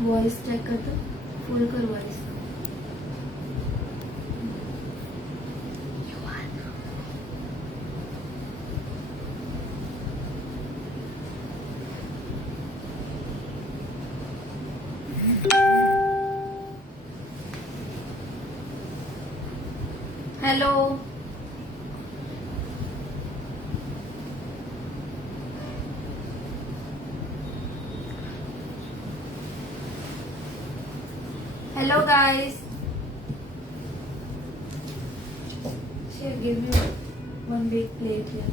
Voice check कर दो, full कर voice. Hello, hello guys, here give me one big plate here.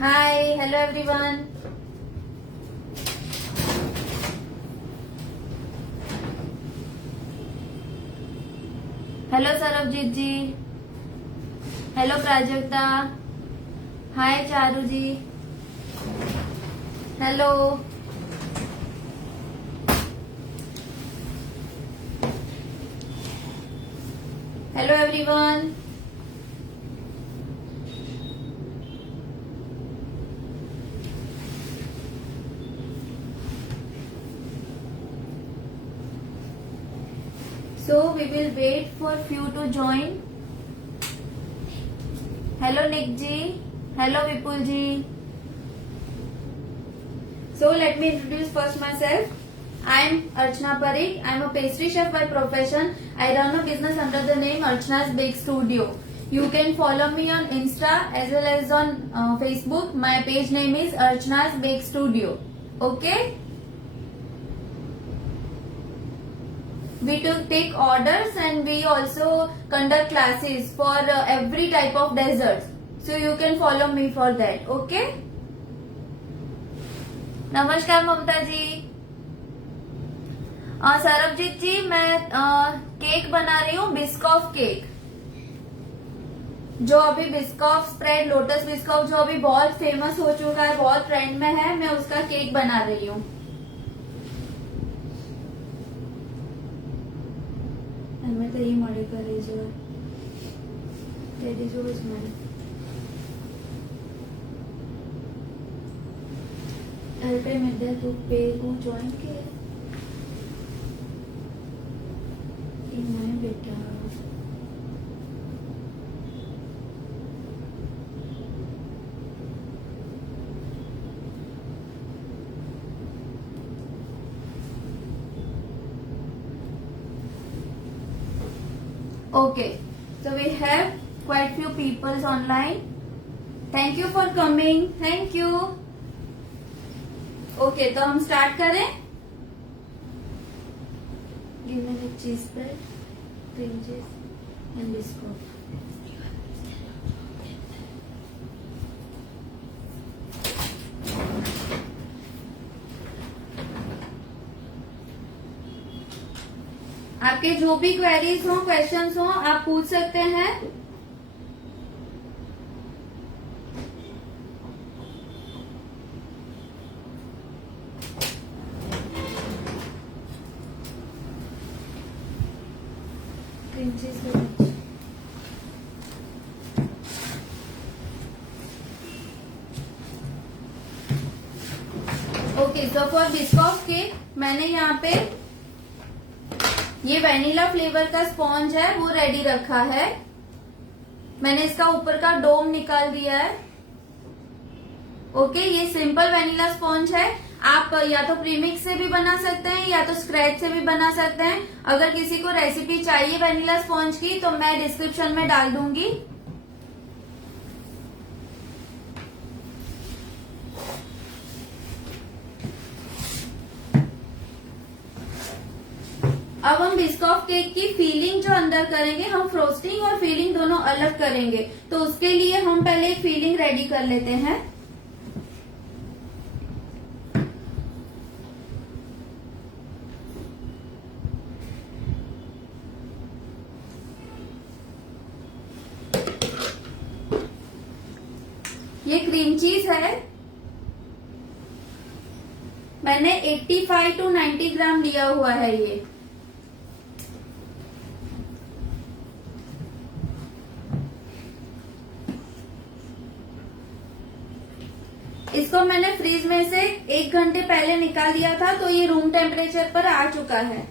Hi, hello everyone. Hello Sarabjit ji, hello Prajakta, hi Charu ji, hello. Hello everyone. So we will wait for few to join. Hello Nick ji, hello Vipul ji. So let me introduce first myself. I am Archana Parikh. I am a pastry chef by profession. I run a business under the name Archana's Bake Studio. You can follow me on Insta as well as on Facebook. My page name is Archana's Bake Studio. Okay? We take orders and we also conduct classes for every type of desserts. So you can follow me for that. Okay? नमस्कार ममता जी। सरबजीत जी, मैं cake बना रही हूँ, Biscoff cake. जो अभी Biscoff spread, lotus Biscoff जो अभी बहुत फेमस हो चुका है, बहुत ट्रेंड में है, मैं उसका केक बना रही हूँ। तो ये मॉडल कर लीजिएगा, अल्टीमेट टू पे को ज्वाइन के बेटा। Okay, so we have quite few people online. Thank you for coming. Thank you. Okay, तो हम स्टार्ट करें। Give me the cheese spread, cream cheese and biscuit. आपके जो भी क्वेरीज हो, क्वेश्चंस हो, आप पूछ सकते हैं। Okay, so for Biscoff cake मैंने यहाँ पे ये वैनिला फ्लेवर का स्पॉन्ज है वो रेडी रखा है। मैंने इसका ऊपर का डोम निकाल दिया है। ओके, ये सिंपल वैनिला स्पॉन्ज है। आप या तो प्रीमिक्स से भी बना सकते हैं या तो स्क्रैच से भी बना सकते हैं। अगर किसी को रेसिपी चाहिए वैनिला स्पॉन्ज की तो मैं डिस्क्रिप्शन में डाल दूंगी। अब हम बिस्कॉफ केक की फीलिंग जो अंदर करेंगे, हम फ्रोस्टिंग और फीलिंग दोनों अलग करेंगे, तो उसके लिए हम पहले एक फीलिंग रेडी कर लेते हैं। ये क्रीम चीज है, मैंने 85 to 90 ग्राम लिया हुआ है ये। इसको मैंने फ्रीज में से 1 घंटे पहले निकाल दिया था, तो ये रूम टेम्परेचर पर आ चुका है।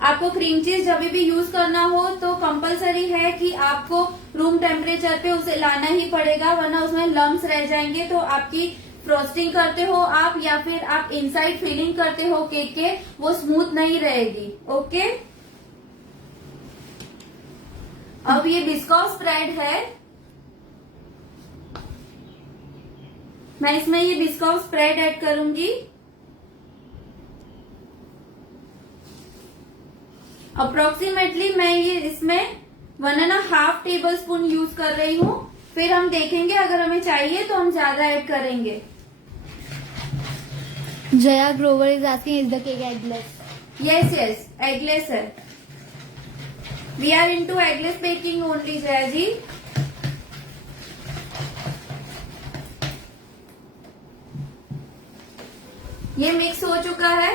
आपको क्रीम चीज जब भी यूज करना हो तो कंपलसरी है कि आपको रूम टेम्परेचर पे उसे लाना ही पड़ेगा, वरना उसमें लम्स रह जाएंगे। तो आपकी फ्रोस्टिंग करते हो आप या फिर आप इनसाइड फिलिंग करते हो केक के, वो स्मूथ नहीं रहेगी। ओके, अब ये बिस्कॉस स्प्रेड है, मैं इसमें ये बिस्कॉस स्प्रेड ऐड करूंगी। अप्रोक्सीमेटली मैं ये इसमें 1.5 टेबल स्पून यूज कर रही हूँ। फिर हम देखेंगे, अगर हमें चाहिए तो हम ज्यादा ऐड करेंगे। Jaya Grover is asking, is the cake eggless? Yes yes, eggless है। We are into eggless baking only, Jaya ji. ये मिक्स हो चुका है।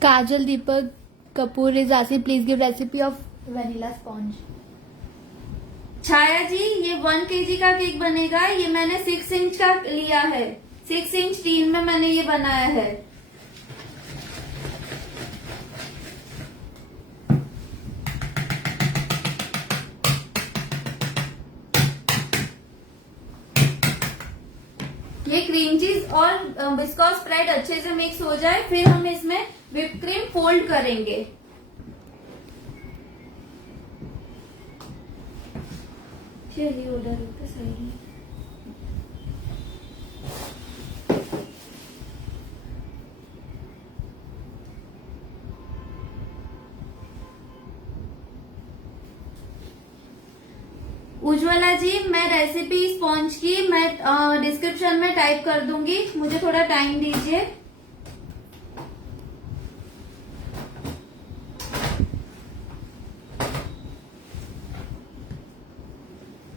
Kajal Deepak Kapoor is asking, please give recipe of vanilla sponge. छाया जी, ये 1 kg का केक बनेगा। ये मैंने 6 इंच का लिया है, 6 इंच टीन में मैंने ये बनाया है। ये क्रीम चीज और बिस्कॉस स्प्रेड अच्छे से मिक्स हो जाए, फिर हम इसमें व्हिप क्रीम फोल्ड करेंगे। चलिए ऑर्डर होता सही है। उज्ज्वला जी, मैं रेसिपी स्पॉन्ज की मैं डिस्क्रिप्शन में टाइप कर दूंगी, मुझे थोड़ा टाइम दीजिए।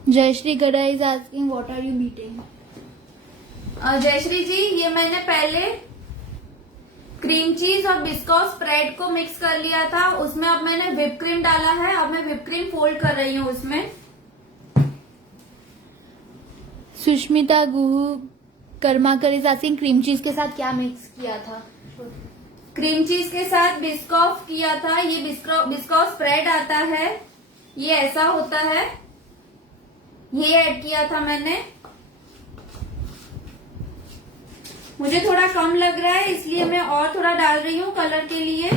Jayashree Gada is asking, what are you beating? Jayashree जी, ये मैंने पहले क्रीम चीज और बिस्कॉस स्प्रेड को मिक्स कर लिया था, उसमें अब मैंने व्हिप क्रीम डाला है। अब मैं व्हिप क्रीम फोल्ड कर रही हूँ उसमें। Sushmita Guha Karmakar is asking, cream cheese के साथ क्या मिक्स किया था? क्रीम चीज के साथ बिस्कॉफ किया था। ये बिस्कॉफ स्प्रेड आता है, ये ऐसा होता है, ये ऐड किया था मैंने। मुझे थोड़ा कम लग रहा है, इसलिए मैं और थोड़ा डाल रही हूँ कलर के लिए।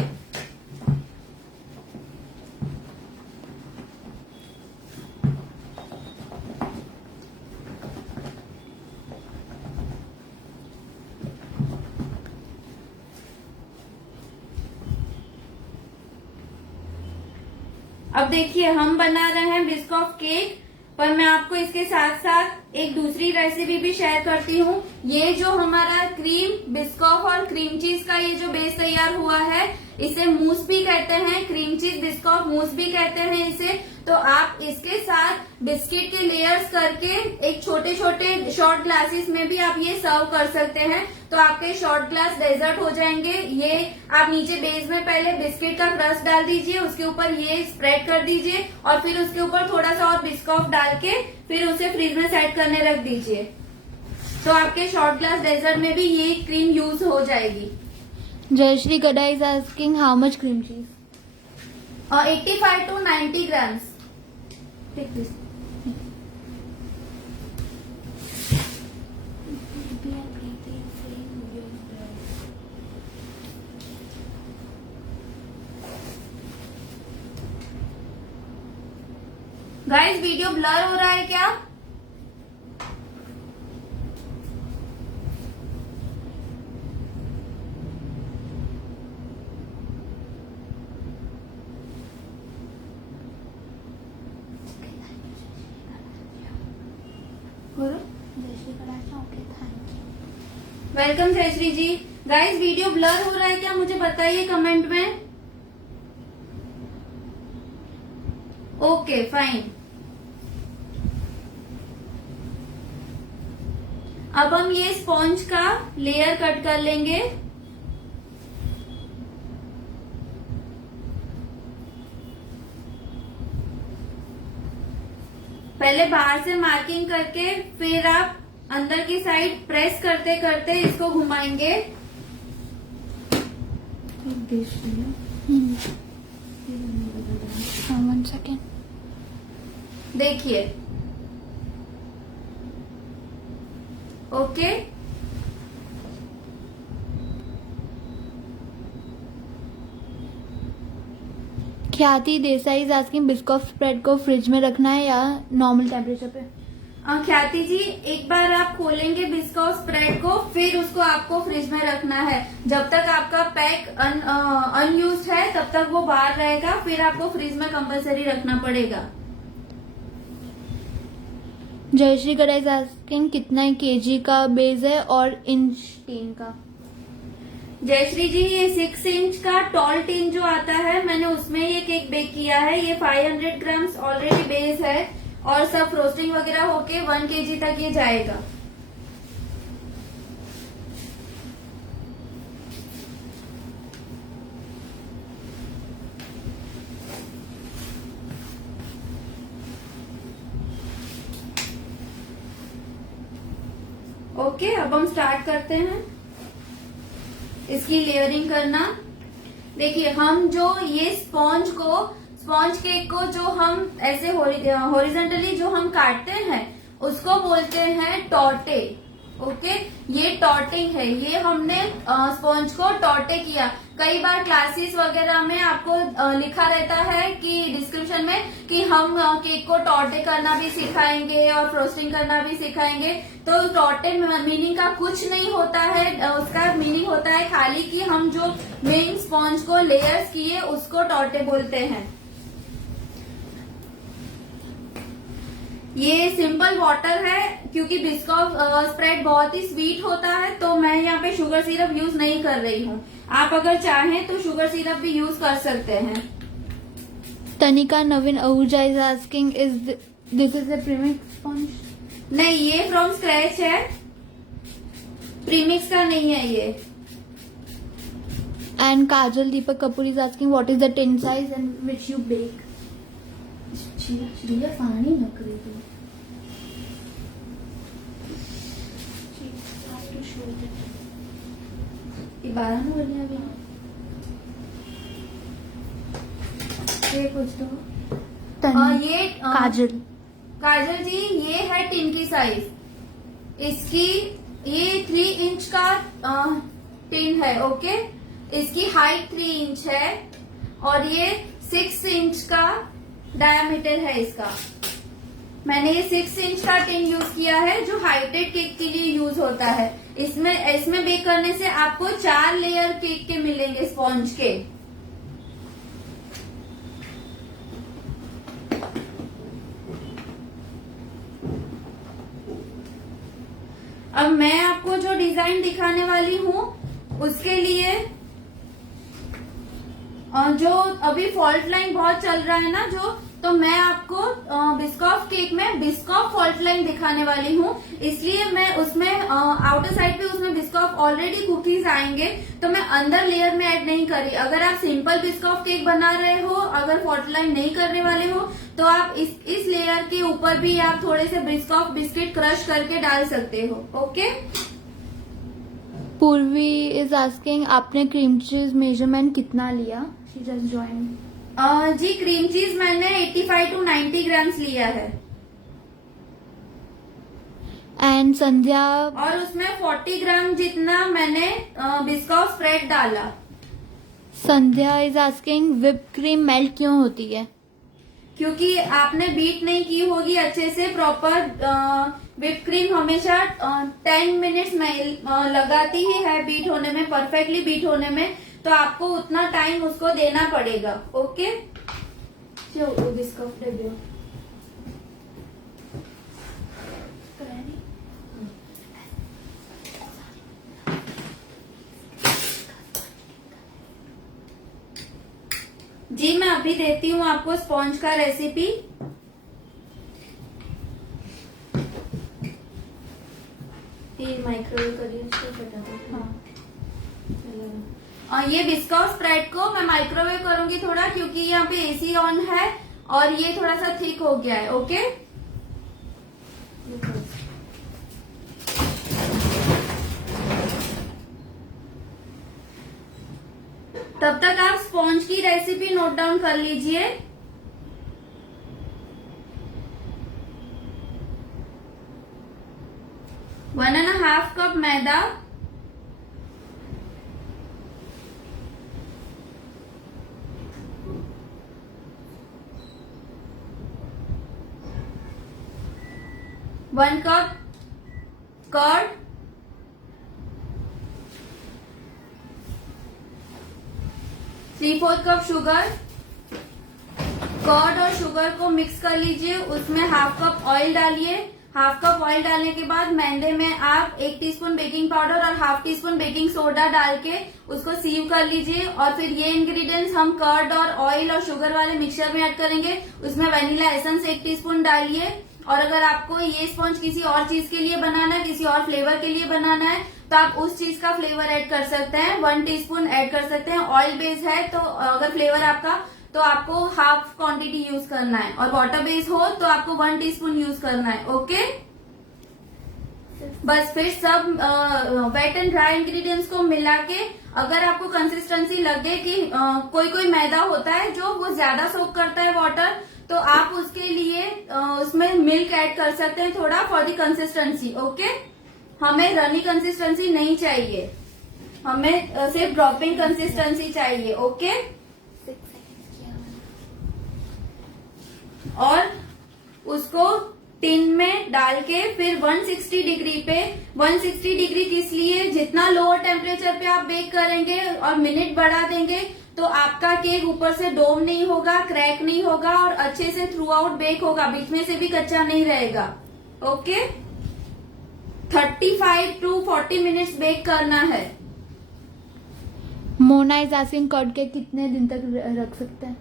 अब देखिए, हम बना रहे हैं बिस्कॉफ केक, पर मैं आपको इसके साथ साथ एक दूसरी रेसिपी भी शेयर करती हूँ। ये जो हमारा क्रीम बिस्कॉफ और क्रीम चीज का ये जो बेस तैयार हुआ है, इसे मूस भी कहते हैं, क्रीम चीज बिस्कॉफ मूस भी कहते हैं इसे। तो आप इसके साथ बिस्किट के लेयर्स करके एक छोटे छोटे शॉर्ट ग्लासेस में भी आप ये सर्व कर सकते हैं, तो आपके शॉर्ट ग्लास डेजर्ट हो जाएंगे। ये आप नीचे बेस में पहले बिस्किट का क्रस्ट डाल दीजिए, उसके ऊपर ये स्प्रेड कर दीजिए और फिर उसके ऊपर थोड़ा सा और बिस्कॉफ डाल के फिर उसे फ्रीज में सेट करने रख दीजिए, तो आपके शॉर्ट ग्लास डेजर्ट में भी ये क्रीम यूज हो जाएगी। Jayashree Gada is asking, how much cream cheese? 85 to 90 grams. Take this. Guys, video blur हो रहा है क्या? वेलकम जयश्री जी। गाइस, वीडियो ब्लर हो रहा है क्या, मुझे बताइए कमेंट में। Okay fine. अब हम ये स्पॉन्ज का लेयर कट कर लेंगे। पहले बाहर से मार्किंग करके फिर आप अंदर की साइड प्रेस करते करते इसको घुमाएंगे। हाँ 1 सेकेंड। देखिए, ओके। ख्याति Desai is asking Biscoff spread को फ्रिज में रखना है या नॉर्मल टेम्परेचर पे? ख्याति जी, एक बार आप खोलेंगे बिस्कॉफ स्प्रेड को, फिर उसको आपको फ्रिज में रखना है। जब तक आपका पैक अनयूज्ड है तब तक वो बाहर रहेगा, फिर आपको फ्रिज में कंपलसरी रखना पड़ेगा। जयश्री गड़ा इज आस्किंग कितना केजी का बेस है और इंच टीन का? जयश्री जी, ये 6 इंच का टॉल टीन जो आता है, मैंने उसमें ये केक बेक किया है। ये 500 ग्राम्स ऑलरेडी बेस है और सब फ्रोस्टिंग वगैरह होके 1 kg तक ये जाएगा। ओके, अब हम स्टार्ट करते हैं इसकी लेयरिंग करना। देखिए, हम जो ये स्पॉन्ज केक को जो हम ऐसे हॉरिजॉन्टली जो हम काटते हैं उसको बोलते हैं टॉर्टे। ओके, ये टॉर्टिंग है। ये हमने स्पॉन्ज को टॉर्टे किया। कई बार क्लासेस वगैरह में आपको लिखा रहता है कि डिस्क्रिप्शन में कि हम केक को टॉर्टे करना भी सिखाएंगे और फ्रोस्टिंग करना भी सिखाएंगे। तो टॉर्टे मीनिंग का कुछ नहीं होता है। उसका मीनिंग होता है खाली कि हम जो मेन स्पॉन्ज को लेयर्स किए उसको टॉर्टे बोलते हैं। ये सिंपल वाटर है क्योंकि बिस्कॉफ स्प्रेड बहुत ही स्वीट होता है, तो मैं यहाँ पे शुगर सिरप यूज नहीं कर रही हूँ। आप अगर चाहें तो शुगर सिरप भी यूज कर सकते हैं। Tanika Naveen Ahuja is asking is this is a premix sponge? नहीं, ये फ्रॉम स्क्रैच है, प्रीमिक्स का नहीं है ये। And Kajal Deepak Kapoor is asking what is the tin size and which you bake? Shriya पानी न करे तू। ये 12 न बजे अभी ये कुछ तो ये काजल जी, ये है टिन की साइज। इसकी ये 3 इंच का टिन है। ओके, इसकी हाइट 3 इंच है और ये 6 इंच का डायामीटर है इसका। मैंने ये 6 इंच का टिन यूज किया है जो हाइटेड केक के लिए यूज होता है। इसमें बेक करने से आपको 4 लेयर केक के मिलेंगे स्पॉन्ज के। अब मैं आपको जो डिजाइन दिखाने वाली हूँ उसके लिए जो अभी फॉल्ट लाइन बहुत चल रहा है ना तो मैं आपको बिस्कॉफ केक में बिस्कॉफ फॉल्ट लाइन दिखाने वाली हूँ। इसलिए मैं उसमें आउटर साइड पे उसमें बिस्कॉफ ऑलरेडी कुकीज आएंगे, तो मैं अंदर लेयर में ऐड नहीं करी। अगर आप सिंपल बिस्कॉफ केक बना रहे हो, अगर फॉल्ट लाइन नहीं करने वाले हो, तो आप इस लेयर के ऊपर भी आप थोड़े से बिस्कॉफ बिस्किट क्रश करके डाल सकते हो। ओके, पूर्वी इज आस्किंग आपने क्रीम चीज मेजरमेंट कितना लिया? She just join. जी, क्रीम चीज मैंने 85 to 90 ग्राम्स लिया है। एंड संध्या, और उसमें 40 ग्राम जितना मैंने बिस्कॉफ स्प्रेड डाला। Sandhya is asking whip cream melt क्यों होती है? क्योंकि आपने बीट नहीं की होगी अच्छे से प्रॉपर। व्हिप क्रीम हमेशा 10 मिनट्स में लगाती ही है बीट होने में, परफेक्टली बीट होने में, तो आपको उतना टाइम उसको देना पड़ेगा। ओके, बिस्कॉफ दे दो। जी, मैं अभी देती हूँ आपको स्पॉन्ज का रेसिपी। माइक्रोवेव करिए फटाफट। हाँ, ये बिस्कॉफ स्प्रेड को मैं माइक्रोवेव करूंगी थोड़ा, क्योंकि यहाँ पे एसी ऑन है और ये थोड़ा सा थिक हो गया है। ओके, तब तक आप स्पॉन्ज की रेसिपी नोट डाउन कर लीजिए। वन एंड हाफ कप मैदा, one cup curd, 3/4 cup sugar. Curd और शुगर को मिक्स कर लीजिए, उसमें हाफ कप ऑयल डालिए। हाफ कप ऑयल डालने के बाद मैदे में आप 1 टीस्पून बेकिंग पाउडर और half teaspoon baking soda डाल के उसको सीव कर लीजिए। और फिर ये इंग्रेडिएंट्स हम कर्ड और ऑयल और शुगर वाले मिक्सचर में ऐड करेंगे। उसमें वनीला एसेंस 1 टीस्पून डालिए। और अगर आपको ये स्पॉन्ज किसी और चीज के लिए बनाना है, किसी और फ्लेवर के लिए बनाना है, तो आप उस चीज का फ्लेवर ऐड कर सकते हैं। 1 टीस्पून ऐड कर सकते हैं। ऑयल बेस है तो अगर फ्लेवर आपका, तो आपको हाफ क्वांटिटी यूज करना है। और वाटर बेस हो तो आपको 1 टीस्पून यूज करना है। ओके, बस फिर सब वेट एंड ड्राई इंग्रेडिएंट्स को मिला के, अगर आपको कंसिस्टेंसी लगे कि कोई मैदा होता है जो वो ज्यादा सोक करता है वाटर, तो आप उसके लिए उसमें मिल्क ऐड कर सकते हैं थोड़ा, फॉर द कंसिस्टेंसी। ओके, हमें रनी कंसिस्टेंसी नहीं चाहिए, हमें सिर्फ ड्रॉपिंग कंसिस्टेंसी चाहिए। ओके, और उसको टिन में डाल के फिर 160 डिग्री पे, 160 डिग्री किस लिए, जितना लोअर टेम्परेचर पे आप बेक करेंगे और मिनट बढ़ा देंगे तो आपका केक ऊपर से डोम नहीं होगा, क्रैक नहीं होगा और अच्छे से थ्रू आउट बेक होगा, बीच में से भी कच्चा नहीं रहेगा। ओके, 35 to 40 मिनट्स बेक करना है। Mona is asking curd cake कितने दिन तक रख सकते हैं?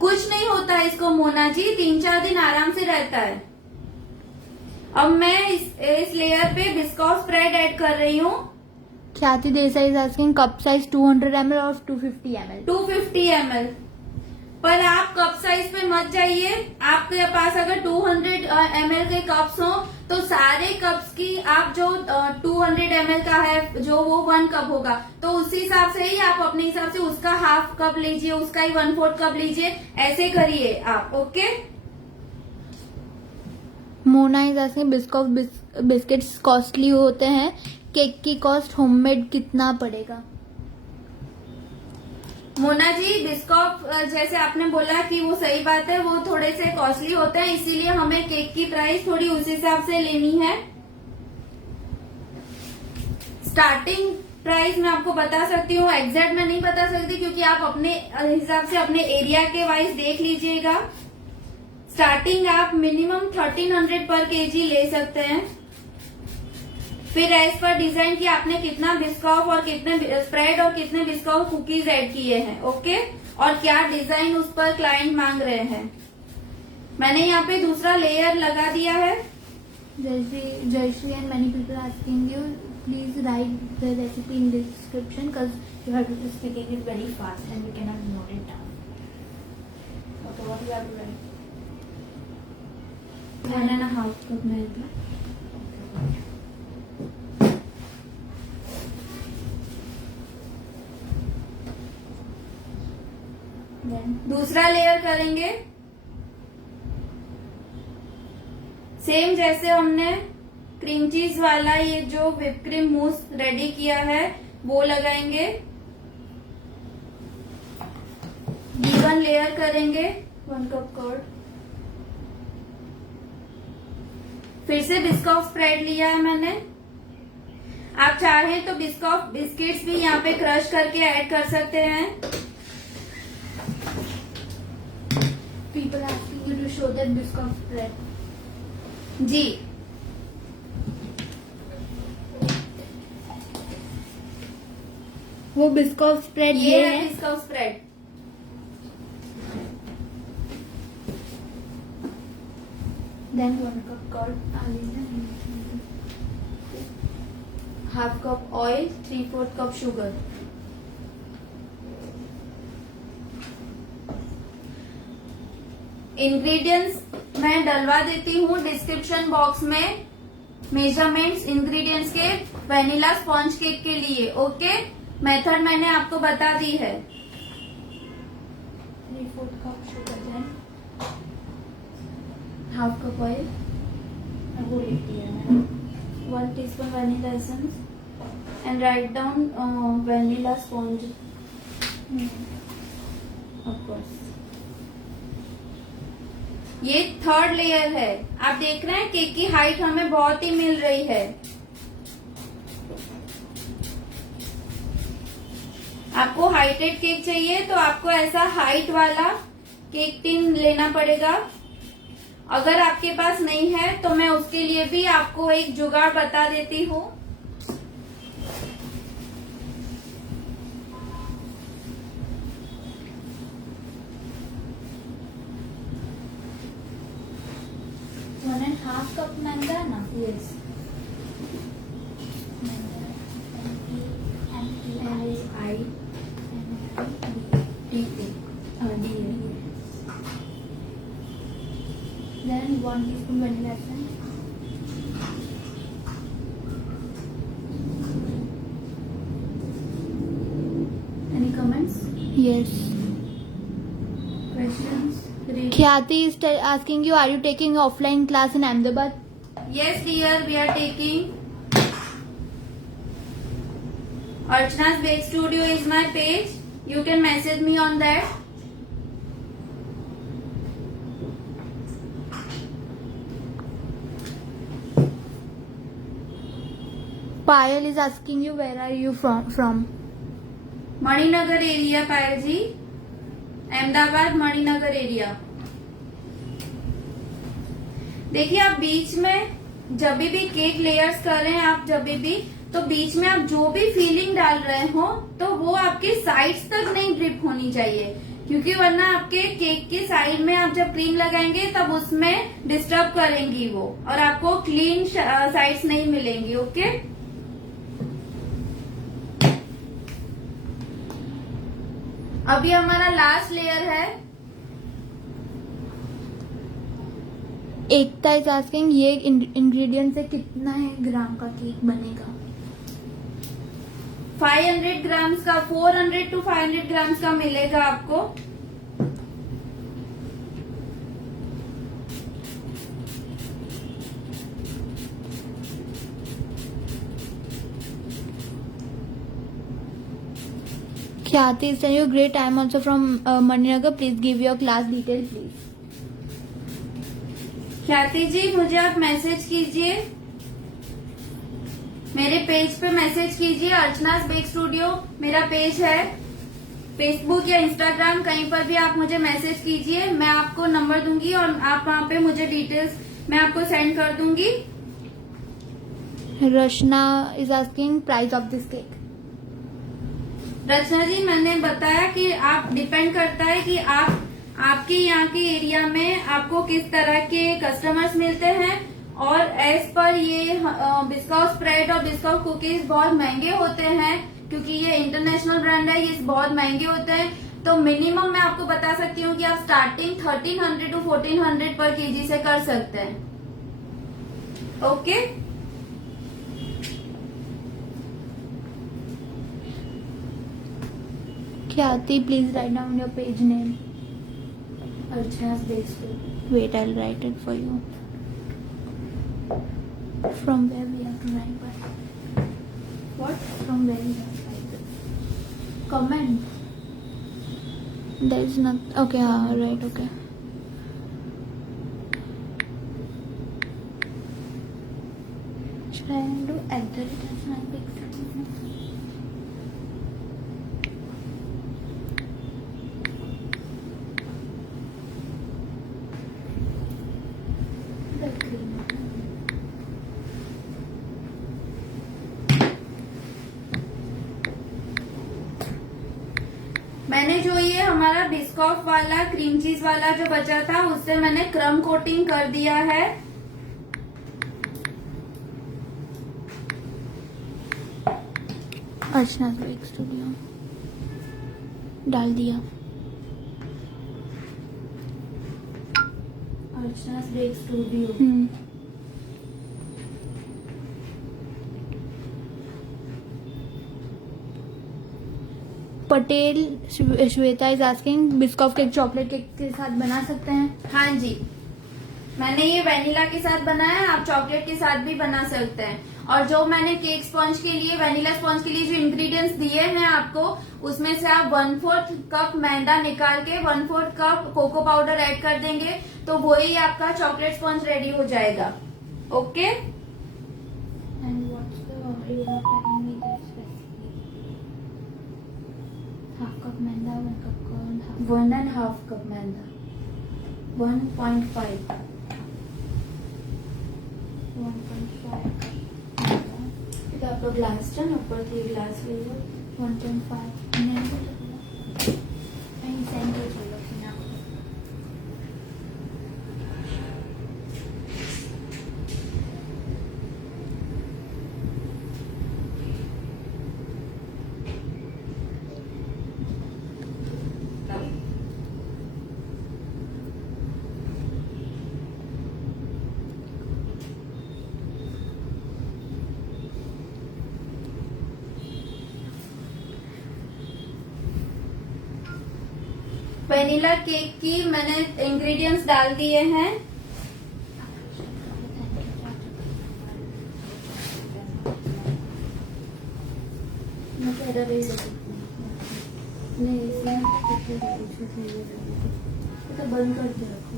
कुछ नहीं होता है इसको मोना जी, 3-4 दिन आराम से रहता है। अब मैं इस लेयर पे बिस्कॉफ स्प्रेड ऐड कर रही हूँ। ख्याति Desai is asking cup size 200 ml और 250 ml। 250 ml, पर आप कप साइज पे मत जाइए। आपके पास अगर 200 ml के कप्स हो तो सारे कप्स की आप जो 200 ml का है जो वो 1 कप होगा, तो उसी हिसाब से ही आप अपने हिसाब से उसका हाफ कप लीजिए, उसका ही 1/4 कप लीजिए, ऐसे करिए आप। Okay, Mona is asking Biscoff biscuits costly होते हैं, केक की कॉस्ट होममेड कितना पड़ेगा? मोना जी, बिस्कॉफ जैसे आपने बोला कि वो सही बात है, वो थोड़े से कॉस्टली होते हैं, इसीलिए हमें केक की प्राइस थोड़ी उस हिसाब से लेनी है। स्टार्टिंग प्राइस मैं आपको बता सकती हूँ, एग्जैक्ट मैं नहीं बता सकती क्योंकि आप अपने हिसाब से अपने एरिया के वाइज देख लीजिएगा। स्टार्टिंग आप मिनिमम 1300 पर केजी ले सकते हैं। फिर एज पर डिजाइन की आपने कितना बिस्कॉफ और कितने स्प्रेड और कितने बिस्कॉफ कुकीज ऐड किए हैं। ओके, और क्या डिजाइन उस पर क्लाइंट मांग रहे हैं। मैंने यहाँ पे दूसरा लेयर लगा दिया है। Jayashree and many people asking you please write the recipe in description because you have to speak it very fast and we can not note it down. Okay, what you have to write? 1.5 cup मैदा, दूसरा layer करेंगे same जैसे हमने cream cheese वाला ये जो whip cream मूस ready किया है वो लगाएंगे। गिवन लेयर करेंगे, 1 कप कर्ड, फिर से बिस्कॉफ स्प्रेड लिया है मैंने। आप चाहें तो बिस्कॉफ बिस्किट्स भी यहाँ पे क्रश करके ऐड कर सकते हैं। People asking you to show that biscuit spread. जी, वो बिस्कॉफ स्प्रेड ये है Biscoff spread. Then 1 cup curd, half cup oil, 3/4 cup sugar. Ingredients मैं डलवा देती हूँ डिस्क्रिप्शन बॉक्स में, मेजरमेंट्स इंग्रेडिएंट्स के वैनिला स्पॉन्ज केक के लिए। ओके, मेथड मैंने आपको बता दी है। 3/4 cup sugar, then half cup oil, I hold it here, madam. 1 teaspoon vanilla essence and write down vanilla sponge of course। ये थर्ड लेयर है। आप देख रहे हैं केक की हाइट हमें बहुत ही मिल रही है। आपको हाइटेड केक चाहिए तो आपको ऐसा हाइट वाला केक टिन लेना पड़ेगा। अगर आपके पास नहीं है तो मैं उसके लिए भी आपको एक जुगाड़ बता देती हूँ। One and half cup मैदा ना? Yes, Then 1 teaspoon vanilla essence. Any comments? Yes. Questions? Khyati is asking you, are you taking offline class in Ahmedabad? Yes dear, we are taking. Archana's Bake Studio is my page. You can message me on that. Payal is asking you, where are you from? Maninagar area Payal ji, Ahmedabad Maninagar area. देखिए आप बीच में जब भी cake layers कर रहे हैं, आप जब भी तो बीच में आप जो भी फीलिंग डाल रहे हो तो वो आपके साइड्स तक नहीं ड्रिप होनी चाहिए, क्योंकि वरना आपके केक की साइड में आप जब क्रीम लगाएंगे तब उसमें डिस्टर्ब करेंगी वो और आपको क्लीन साइड्स नहीं मिलेंगी। ओके, अभी हमारा लास्ट लेयर है। एकता इज आस्किंग, ये इंग्रेडिएंट से कितना है ग्राम का केक बनेगा? 500 ग्राम्स का, 400 to 500 ग्राम्स का मिलेगा आपको। Khyati is telling you, great, I am also from Maninagar. Please give your class detail, please. ख्याति जी मुझे आप मैसेज कीजिए, मेरे पेज पे मैसेज कीजिए। अर्चनास बेक स्टूडियो मेरा पेज है, फेसबुक या इंस्टाग्राम कहीं पर भी आप मुझे मैसेज कीजिए। मैं आपको नंबर दूंगी और आप वहाँ पे मुझे डिटेल्स मैं आपको सेंड कर दूंगी। Rashna is asking price of this cake. रचना जी मैंने बताया कि आप डिपेंड करता है कि आपके यहाँ के एरिया में आपको किस तरह के कस्टमर्स मिलते हैं, और एज पर ये बिस्कुट स्प्रेड और बिस्कुट कुकीज बहुत महंगे होते हैं, क्योंकि ये इंटरनेशनल ब्रांड है, ये बहुत महंगे होते हैं। तो मिनिमम मैं आपको बता सकती हूँ कि आप स्टार्टिंग 1300 to 1400 पर केजी से कर सकते हैं। Okay, Khyati, please write down your page name. Archana's bake studio. Wait, I'll write it for you. From where we have to write by? What? From where we have to write this? Comment. There is not. Okay, right, okay. Should I do @@@big मैंने जो ये हमारा Biscoff वाला cream cheese वाला जो बचा था उससे मैंने क्रम कोटिंग कर दिया है। अर्चना's बेक स्टूडियो डाल दिया। Archana's bake studio. Patel Shweta is asking Biscoff cake chocolate cake के साथ बना सकते हैं? हाँ जी, मैंने ये वेनिला के साथ बनाया है, आप चॉकलेट के साथ भी बना सकते हैं। और जो मैंने केक स्पॉन्ज के लिए, वेनिला स्पॉन्ज के लिए जो इंग्रेडिएंट्स दिए हैं आपको, उसमें से आप 1/4 कप मैदा निकाल के 1/4 कप कोको पाउडर ऐड कर देंगे तो वही आपका चॉकलेट स्पॉन्ज रेडी हो जाएगा। Okay, And what's the you are telling me this recipe? Half cup maida, 1 cup corn, 1.5 cup मैदा, 1.5। 1.5 तो आपका ग्लास था ना, ऊपर 3 ग्लास ले लो। 1.5 नहीं तो कहीं सेंटर चलो फिर ना। वेनिला केक की मैंने इंग्रेडिएंट्स डाल दिए हैं। मैं कह रहा नहीं, इसमें तो बंद करके रखो।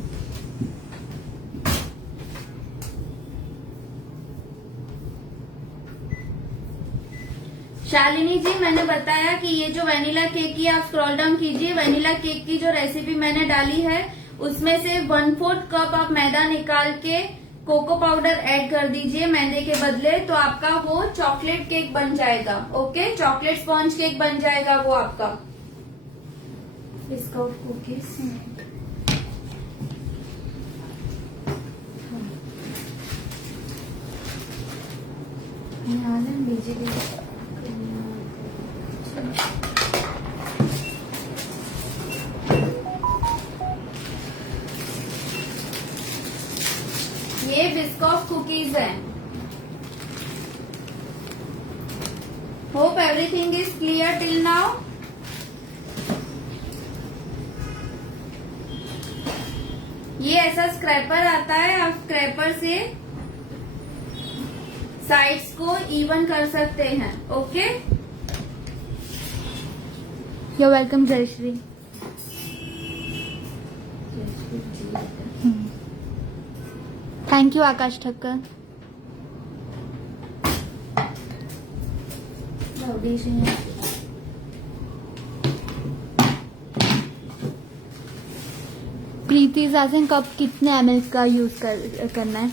शालिनी जी, मैंने बताया कि ये जो वेनिला केक की, आप स्क्रॉल डाउन कीजिए, वेनिला केक की जो रेसिपी मैंने डाली है उसमें से 1/4 कप आप मैदा निकाल के कोको पाउडर ऐड कर दीजिए मैदे के बदले, तो आपका वो चॉकलेट केक बन जाएगा। ओके, चॉकलेट स्पॉन्ज केक बन जाएगा वो आपका। बिस्कुट कुकीज बीजे ये बिस्कॉफ कुकीज हैं। Hope everything is clear till now. ये ऐसा स्क्रैपर आता है, आप स्क्रैपर से साइड्स को इवन कर सकते हैं। Okay, You're welcome, Jayashree. Thank you, Akash Thakkar. Preeti is asking cup कितने ml का यूज करना है?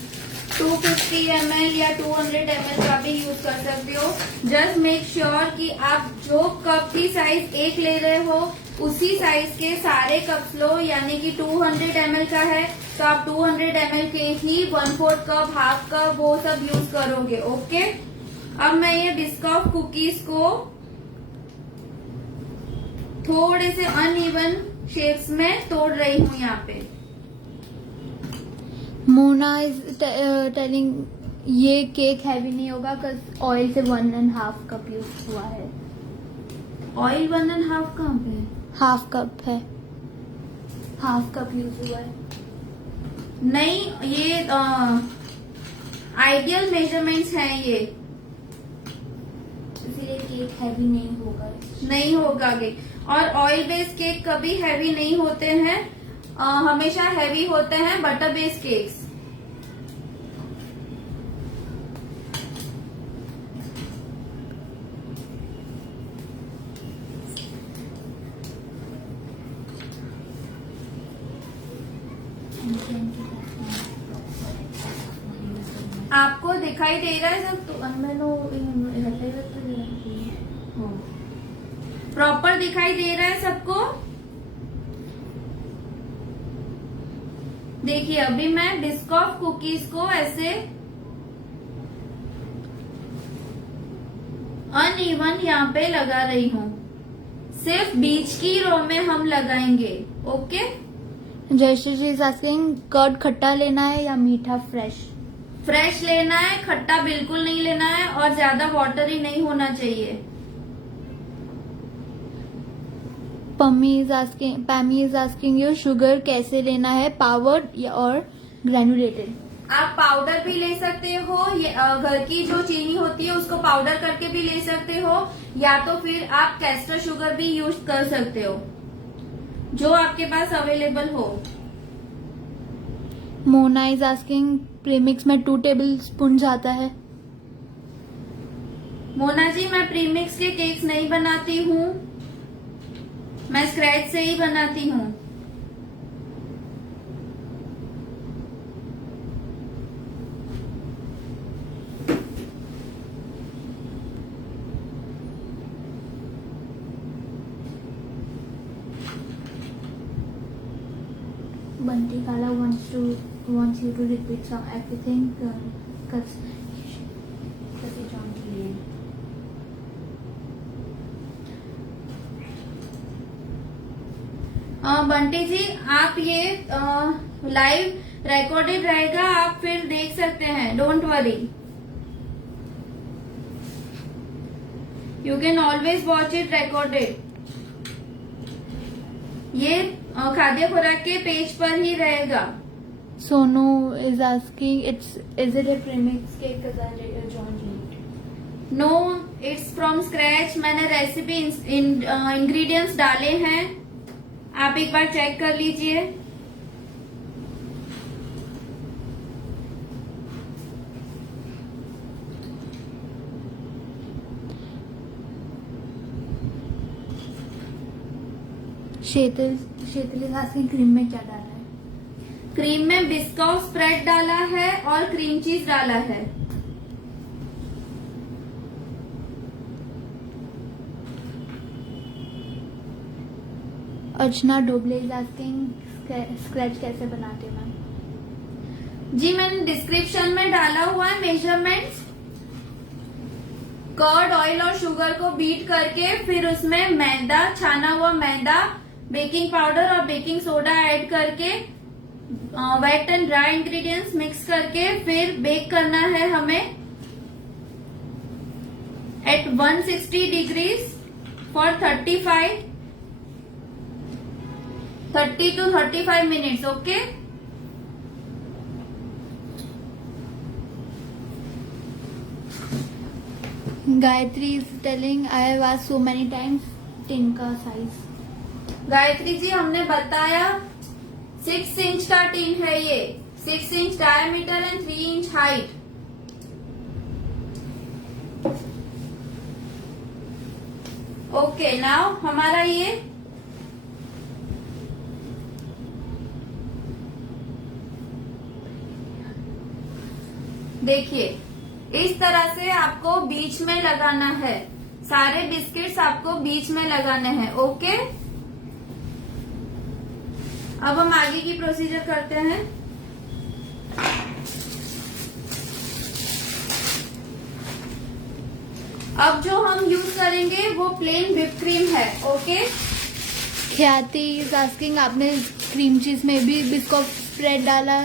250 ml या 200 ml का भी यूज कर सकते हो। जस्ट मेक श्योर कि आप जो कप की साइज 1 ले रहे हो उसी साइज के सारे कप लो, यानी कि 200 ml का है तो आप 200 ml के ही 1/4 कप, हाफ कप वो सब यूज करोगे। ओके, अब मैं ये बिस्कॉफ कुकीज को थोड़े से अनइवन शेप्स में तोड़ रही हूँ यहाँ पे। मोना इज टेलिंग ये केक हैवी नहीं होगा बिकॉज ऑयल से 1.5 कप यूज हुआ है। ऑयल 1.5 कप है, हाफ कप है, हाफ कप यूज हुआ है। नहीं, ये आइडियल मेजरमेंट्स हैं ये, इसलिए केक हैवी नहीं होगा। नहीं होगा ये। और ऑयल बेस्ड केक कभी हैवी नहीं होते हैं, हमेशा हैवी होते हैं बटर बेस्ड केक्स। आपको दिखाई दे रहा है सब? तो प्रॉपर दिखाई दे रहा है सबको? देखिए, अभी मैं बिस्कॉफ कुकीज को ऐसे अनइवन यहाँ पे लगा रही हूँ, सिर्फ बीच की रो में हम लगाएंगे। Okay, Jayashree ji is asking curd खट्टा लेना है या मीठा फ्रेश? फ्रेश लेना है, खट्टा बिल्कुल नहीं लेना है और ज्यादा वाटरी नहीं होना चाहिए। पैमी इज आस्किंग यू शुगर कैसे लेना है, पाउडर और ग्रेनुलेटेड? आप पाउडर भी ले सकते हो, घर की जो चीनी होती है उसको पाउडर करके भी ले सकते हो, या तो फिर आप कैस्टर शुगर भी यूज कर सकते हो, जो आपके पास अवेलेबल हो। मोना इज आस्किंग प्रीमिक्स में 2 टेबल स्पून आता है? मोना जी, मैं प्रीमिक्स के केक्स नहीं बनाती हूँ, मैं स्क्रैच से ही बनाती हूँ। Bunty Kala wants you to repeat everything because it's on TV. Bunty जी, आप ये लाइव रिकॉर्डेड रहेगा, आप फिर देख सकते हैं, don't worry, you can always watch it recorded. ये खाद्य खुराक के पेज पर ही रहेगा। Sonu is asking is it a premix cake जॉन लीट? No, it's from scratch. मैंने रेसिपी इंग्रेडिएंट्स डाले हैं, आप एक बार चेक कर लीजिए। शेतल इज आस्किंग क्रीम में क्या डाला है? क्रीम में बिस्कुट स्प्रेड डाला है और क्रीम चीज डाला है। अर्चना डोबले इज आस्किंग स्क्रैच कैसे बनाते हैं मैम? जी, मैंने डिस्क्रिप्शन में डाला हुआ है मेजरमेंट्स। कर्ड, ऑयल और शुगर को बीट करके फिर उसमें मैदा, छाना हुआ मैदा, बेकिंग पाउडर और बेकिंग सोडा ऐड करके wet and dry ingredients mix करके फिर बेक करना है हमें at 160 degrees for 30 to 35 minutes. Okay, Gayatri is telling I have asked so many times tin का साइज। गायत्री जी, हमने बताया 6 इंच का टिन है ये, 6 inch diameter and 3 inch height. Okay, now हमारा ये देखिए, इस तरह से आपको बीच में लगाना है, सारे बिस्किट्स आपको बीच में लगाने हैं। ओके, अब हम आगे की प्रोसीजर करते हैं। अब जो हम यूज करेंगे वो प्लेन व्हिप क्रीम है। ओके, ख्याति इज आस्किंग आपने क्रीम चीज में भी बिस्कुट स्प्रेड डाला,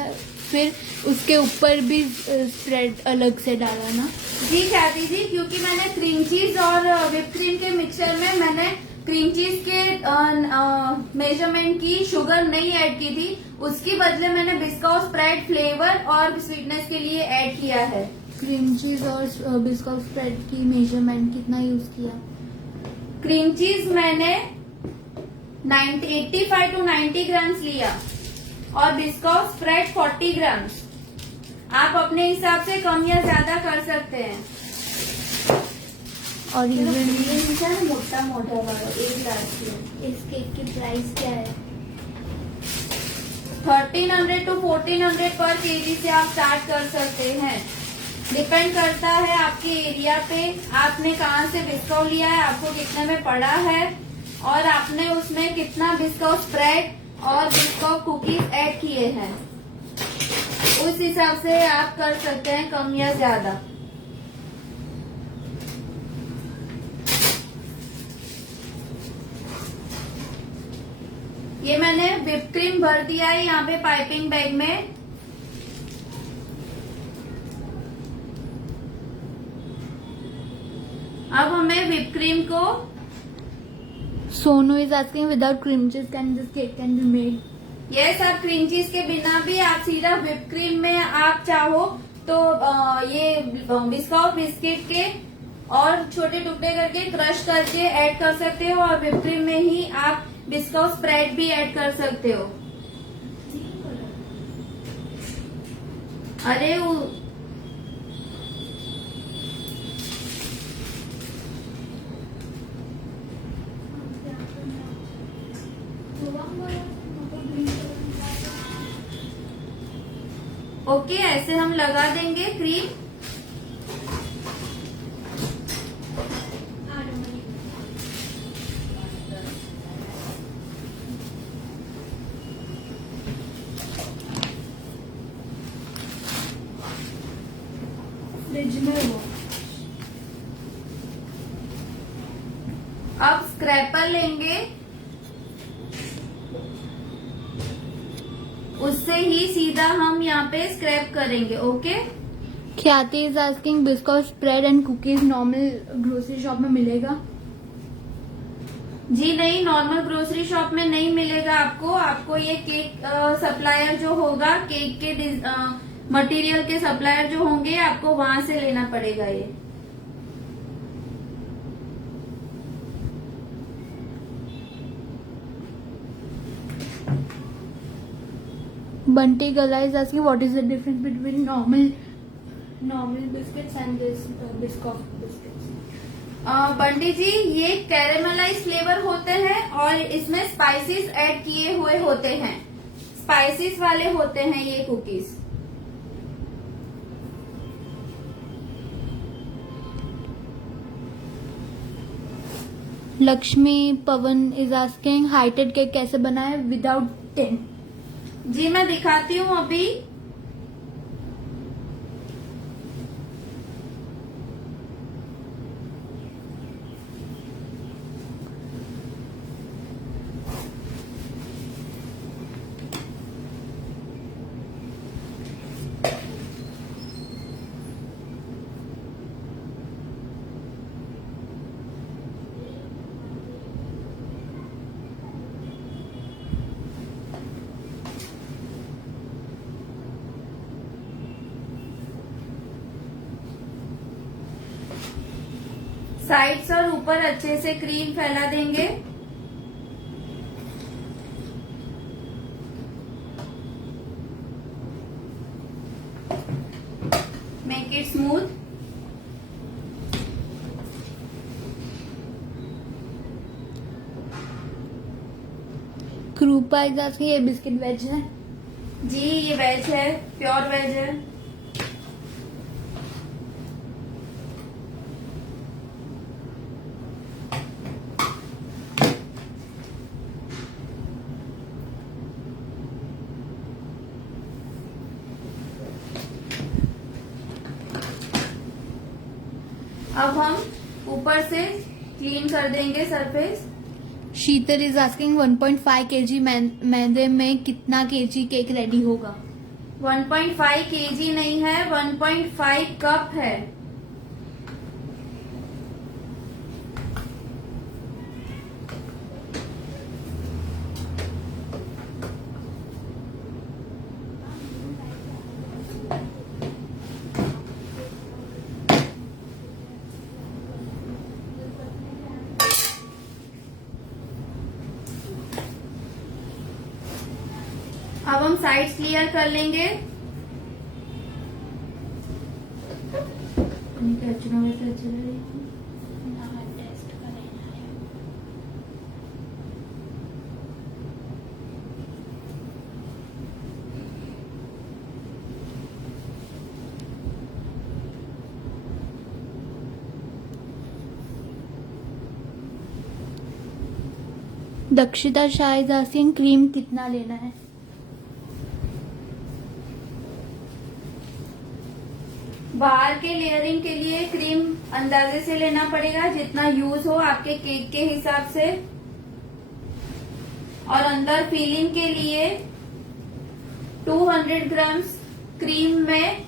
फिर उसके ऊपर भी स्प्रेड अलग से डाला ना? जी ख्याति जी, क्योंकि मैंने क्रीम चीज और व्हिप क्रीम के मिक्सचर में मैंने क्रीम चीज के मेजरमेंट की शुगर नहीं ऐड की थी, उसकी बदले मैंने बिस्कुट स्प्रेड फ्लेवर और स्वीटनेस के लिए ऐड किया है। क्रीम चीज और बिस्कुट स्प्रेड की मेजरमेंट कितना यूज किया? क्रीम चीज मैंने 85 to 90 ग्राम्स लिया और बिस्कुट स्प्रेड 40 ग्राम्स। आप अपने हिसाब से कम या ज्यादा कर सकते हैं। और मोटा मोटा वाला एक ग्लास इस केक की प्राइस क्या है? 1300 to 1400 पर केजी से आप स्टार्ट कर सकते हैं। डिपेंड करता है आपके एरिया पे, आपने कहाँ से बिस्कुट लिया है, आपको कितने में पड़ा है और आपने उसमें कितना बिस्कुट स्प्रेड और बिस्कुट कुकीज ऐड किए हैं, उस हिसाब से आप कर सकते हैं कम या ज्यादा। ये मैंने व्हिप क्रीम भर दिया है यहाँ पे पाइपिंग बैग में। अब हमें व्हिप क्रीम को Sonu is asking without cream cheese can this cake can be made? Yes, आप क्रीम चीज के बिना भी आप सीधा व्हिप क्रीम में आप चाहो तो ये बिस्कुट बिस्किट के और छोटे टुकड़े करके क्रश करके ऐड कर सकते हो और व्हिप क्रीम में ही आप बिस्कुट स्प्रेड भी ऐड कर सकते हो। अरे ओके, ऐसे हम लगा देंगे क्रीम। फ्रिज में वो अब स्क्रैपर लेंगे, उससे ही सीधा हम यहाँ पे स्क्रैप करेंगे। ओके, ख्याति is asking biscuit spread and cookies normal grocery shop में मिलेगा? जी नहीं, नॉर्मल ग्रोसरी शॉप में नहीं मिलेगा आपको। आपको ये केक सप्लायर जो होगा, केक के मटेरियल के सप्लायर जो होंगे, आपको वहां से लेना पड़ेगा ये। Bunty Gala is asking what is the difference between normal biscuits and this biscuit biscuits. Bunty जी, ये कैरेमलाइज फ्लेवर होते हैं और इसमें स्पाइसेस ऐड किए हुए होते हैं, स्पाइसेस वाले होते हैं ये cookies. Lakshmi Pawan is asking heighted cake कैसे बनाए विदाउट टिन? जी मैं दिखाती हूँ अभी। साइड्स और ऊपर अच्छे से क्रीम फैला देंगे। Make it smooth. कृपा इज आस्किंग ये बिस्किट वेज है? जी ये वेज है, प्योर वेज है। अब हम ऊपर से क्लीन कर देंगे surface. Sheetal is asking 1.5 kg मैदे में कितना केजी केक रेडी होगा? 1.5 kg नहीं है, 1.5 कप है। अब हम साइड्स क्लियर कर लेंगे। Dakshita Shah is asking cream कितना लेना है? बाहर के लेयरिंग के लिए क्रीम अंदाजे से लेना पड़ेगा, जितना यूज हो आपके केक के हिसाब से। और अंदर फिलिंग के लिए 200 ग्राम्स क्रीम में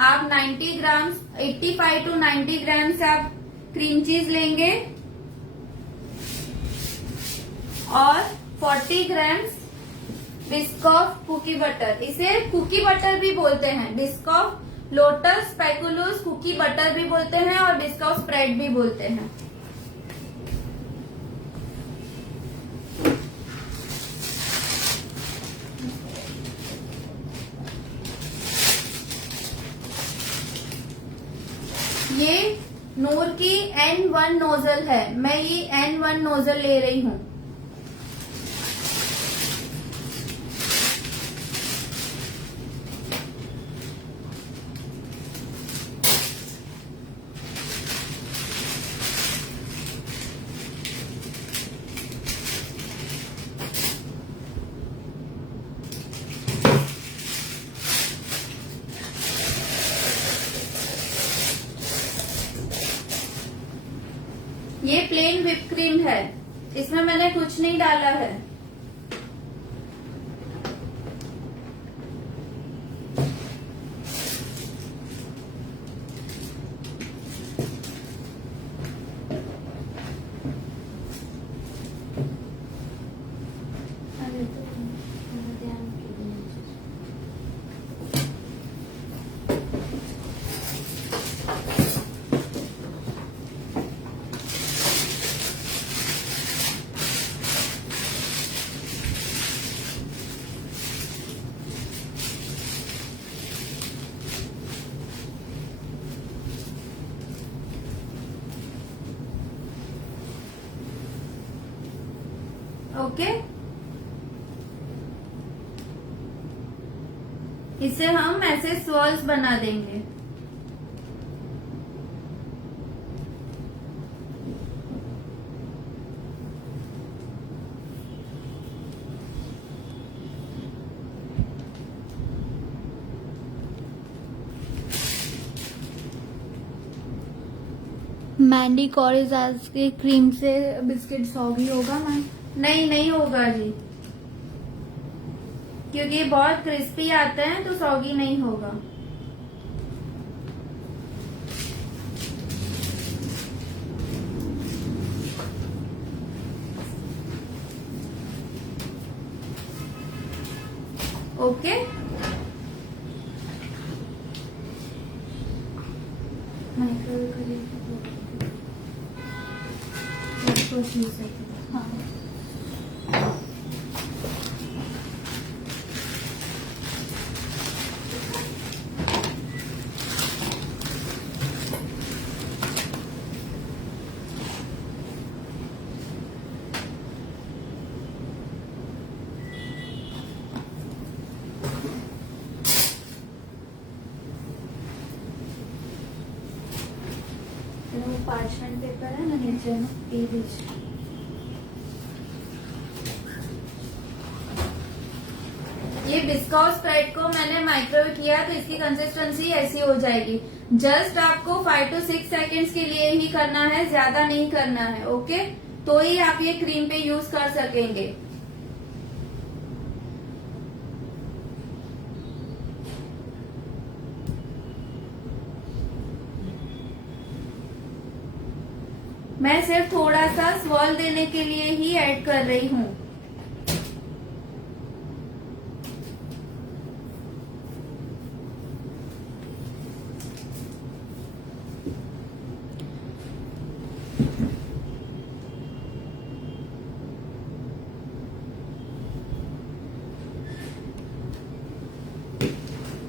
आप 90 ग्राम्स 85 टू 90 ग्राम्स आप क्रीम चीज लेंगे। और 40 ग्राम्स बिस्कॉफ कुकी बटर। इसे कुकी बटर भी बोलते हैं। बिस्कॉफ लोटस स्पेकुलस कुकी बटर भी बोलते हैं और बिस्कॉफ स्प्रेड भी बोलते हैं। ये नूर की N1 नोजल है। मैं ये N1 नोजल ले रही हूँ। ये प्लेन व्हिप क्रीम है, इसमें मैंने कुछ नहीं डाला है। ओके, इसे हम ऐसे swirls बना देंगे। मैंडी कॉरेज आज के क्रीम से बिस्किट सॉगी होगा मैम? नहीं होगा जी, क्योंकि ये बहुत क्रिस्पी आते हैं तो सॉगी नहीं होगा। ओके, हाँ। वो पार्चमेंट पेपर है ना नीचे में, ये दीजिए। ये बिस्कॉफ स्प्रेड को मैंने माइक्रोवेव किया तो इसकी कंसिस्टेंसी ऐसी हो जाएगी। जस्ट आपको 5 to 6 सेकेंड्स के लिए ही करना है, ज्यादा नहीं करना है। ओके, तो ही आप ये क्रीम पे यूज कर सकेंगे। मैं सिर्फ थोड़ा सा swirl देने के लिए ही ऐड कर रही हूँ।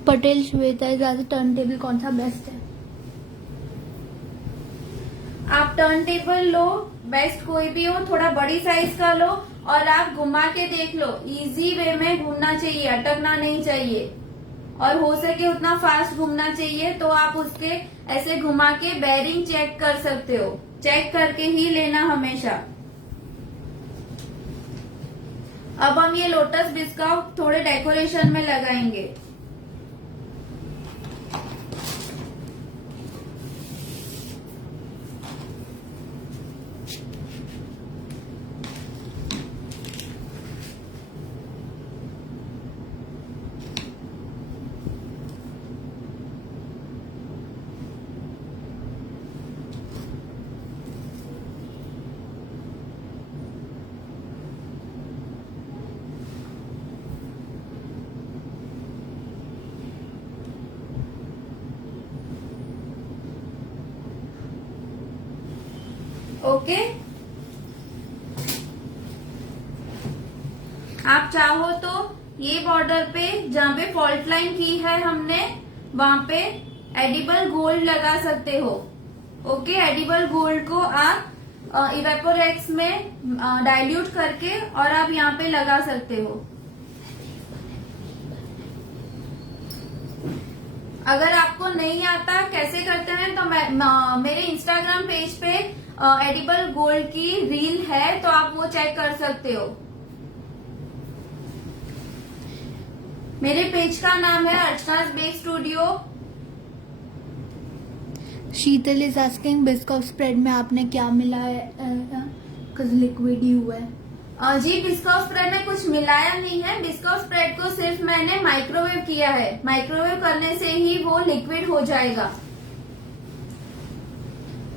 Patel Shweta is as turn table कौन सा बेस्ट है? आप टर्न टेबल लो, बेस्ट कोई भी हो, थोड़ा बड़ी साइज का लो और आप घुमा के देख लो। इजी वे में घूमना चाहिए, अटकना नहीं चाहिए और हो सके उतना फास्ट घूमना चाहिए। तो आप उसके ऐसे घुमा के बेरिंग चेक कर सकते हो, चेक करके ही लेना हमेशा। अब हम ये लोटस बिस्कुट थोड़े डेकोरेशन में लगाएंगे। ओके, आप चाहो तो ये बॉर्डर पे जहाँ पे फॉल्ट लाइन की है हमने वहां पे एडिबल गोल्ड लगा सकते हो। ओके, एडिबल गोल्ड को आप इवेपोरेक्स में डाइल्यूट करके और आप यहाँ पे लगा सकते हो। अगर आपको नहीं आता कैसे करते हैं तो मेरे इंस्टाग्राम पेज पे एडिबल गोल्ड की रील है, तो आप वो चेक कर सकते हो। मेरे पेज का नाम है Archana's bake studio. Sheetal is asking Biscoff spread में आपने क्या मिला है? लिक्विड ही हुआ है। जी, बिस्कॉफ स्प्रेड में कुछ मिलाया नहीं है। बिस्कॉफ स्प्रेड को सिर्फ मैंने माइक्रोवेव किया है। माइक्रोवेव करने से ही वो लिक्विड हो जाएगा।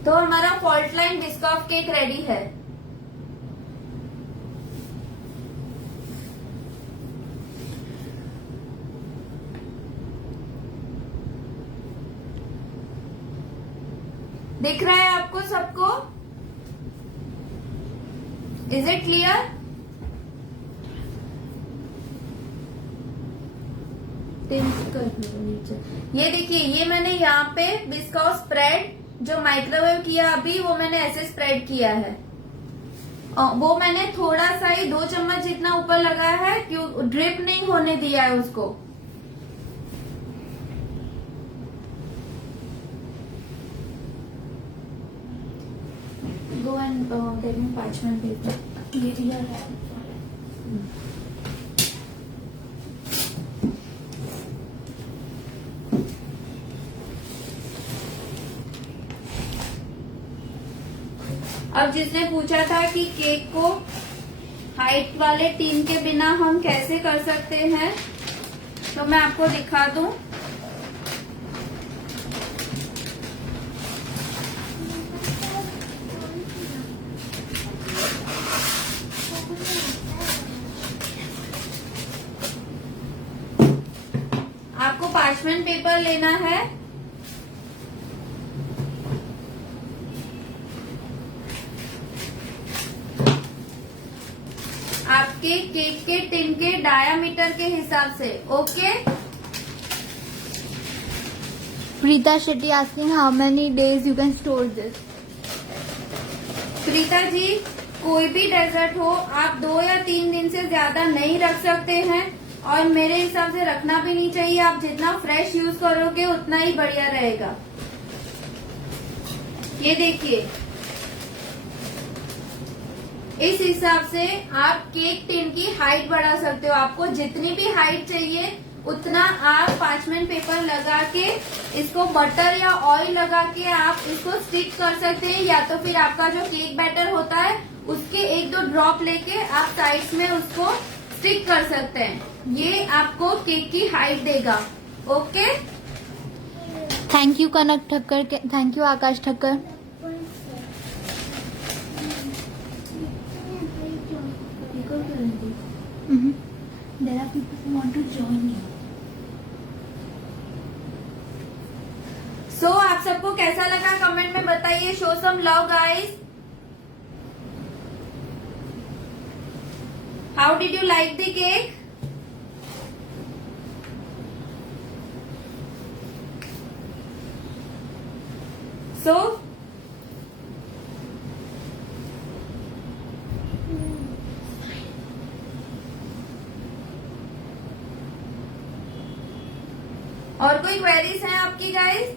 तो हमारा fault line Biscoff cake ready है। दिख रहा है आपको सबको? Is it clear? ये देखिए, ये मैंने यहाँ पे बिस्कॉफ स्प्रेड जो माइक्रोवेव किया अभी, वो मैंने ऐसे स्प्रेड किया है। वो मैंने थोड़ा सा ही 2 चम्मच जितना ऊपर लगाया है, क्यों ड्रिप नहीं होने दिया है उसको। Go and take me parchment paper. ये रियल है। अब जिसने पूछा था कि केक को हाइट वाले टीन के बिना हम कैसे कर सकते हैं, तो मैं आपको दिखा दूं। आपको पार्चमेंट पेपर लेना है। आपके केक के टिन के डायामीटर के हिसाब से। Okay, Preeta Shetty asking how many days you can store this? Preeta ji, कोई भी डेजर्ट हो आप 2 या 3 दिन से ज्यादा नहीं रख सकते हैं, और मेरे हिसाब से रखना भी नहीं चाहिए। आप जितना फ्रेश यूज करोगे उतना ही बढ़िया रहेगा। ये देखिए, इस हिसाब से आप केक टिन की हाइट बढ़ा सकते हो। आपको जितनी भी हाइट चाहिए उतना आप पार्चमेंट पेपर लगा के, इसको बटर या ऑयल लगा के आप इसको स्टिक कर सकते हैं, या तो फिर आपका जो केक बैटर होता है उसके 1-2 ड्रॉप लेके आप साइड्स में उसको स्टिक कर सकते हैं। ये आपको केक की हाइट देगा। Okay, thank you Kanak Thakkar, thank you Akash Thakkar. There are people who want to join you. So आप सबको कैसा लगा कमेंट में बताइए। Show some love guys. How did you like the cake? So और कोई क्वेरीज हैं आपकी guys?